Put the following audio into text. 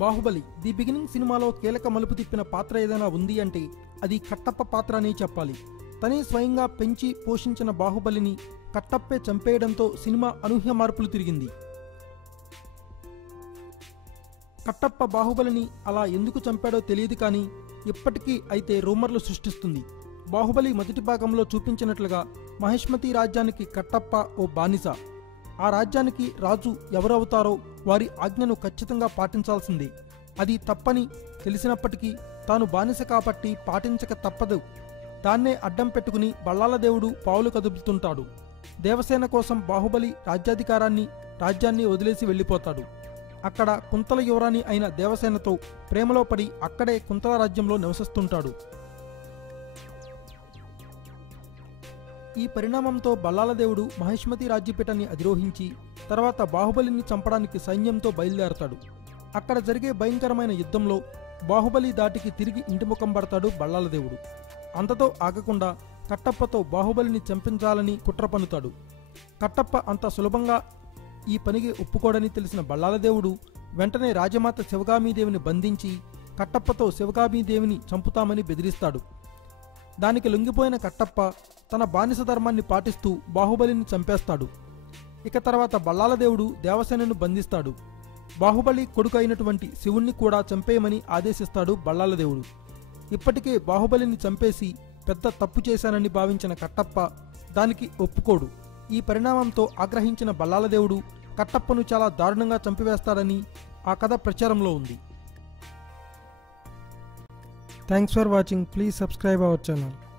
Baahubali the beginning సినిమాలో కీలక మలుపు తిప్పిన పాత్ర ఏదైనా ఉంది అంటే అది కట్టప్ప పాత్ర అని చెప్పాలి. తనే స్వయంగా పెంచి పోషించిన బాహుబలిని కట్టప్పే చంపేయడంతో సినిమా అనూహ్య మార్పులు తిరిగింది. కట్టప్ప బాహుబలిని అలా ఎందుకు చంపాడో తెలియదు కానీ ఇప్పటికీ అయితే రూమర్లు సృష్టిస్తుంది. బాహుబలి మొదటి భాగంలో చూపించినట్లుగా మహిష్మతి రాజ్యానికి కట్టప్ప ఓ బానిస. ఆ రాజ్యానికి రాజు ఎవరవుతారో వారి ఆజ్ఞను ఖచ్చితంగా పాటించాల్సిందే. అది తప్పని తెలిసినప్పటికీ తాను బానిస కాబట్టి పాటించక తప్పదు. దాన్నే అడ్డం పెట్టుకుని బల్లాల దేవుడు పావులు కదుపుతుంటాడు. దేవసేన కోసం బాహుబలి రాజ్యాన్ని వదిలేసి వెళ్ళిపోతాడు. అక్కడ కుంతల యువరాణి అయిన దేవసేనతో ప్రేమలో పడి అక్కడే కుంతల రాజ్యంలో నివసిస్తుంటాడు. ఈ పరిణామంతో బల్లాల దేవుడు మహిష్మతి రాజ్యపీఠాన్ని అధిరోహించి తర్వాత బాహుబలిని చంపడానికి సైన్యంతో బయలుదేరతాడు. అక్కడ జరిగే భయంకరమైన యుద్ధంలో బాహుబలి దాటికి తిరిగి ఇంటిముఖం పడతాడు బల్లాల దేవుడు. అంతతో ఆగకుండా కట్టప్పతో బాహుబలిని చంపించాలని కుట్ర పన్నుతాడు. కట్టప్ప అంత సులభంగా ఈ పనికి ఒప్పుకోడని తెలిసిన బల్లాల దేవుడు వెంటనే రాజమాత శివగామీదేవిని బంధించి కట్టప్పతో శివగామీదేవిని చంపుతామని బెదిరిస్తాడు. దానికి లొంగిపోయిన కట్టప్ప తన బానిస ధర్మాన్ని పాటిస్తూ బాహుబలిని చంపేస్తాడు. ఇక తర్వాత బల్లాల దేవుడు దేవసేనను బంధిస్తాడు. బాహుబలి కొడుకు అయినటువంటి శివుణ్ణి కూడా చంపేయమని ఆదేశిస్తాడు బల్లాల దేవుడు. ఇప్పటికే బాహుబలిని చంపేసి పెద్ద తప్పు చేశానని భావించిన కట్టప్ప దానికి ఒప్పుకోడు. ఈ పరిణామంతో ఆగ్రహించిన బల్లాల దేవుడు కట్టప్పను చాలా దారుణంగా చంపివేస్తాడని ఆ కథ ప్రచారంలో ఉంది. Thanks for watching. Please subscribe our channel.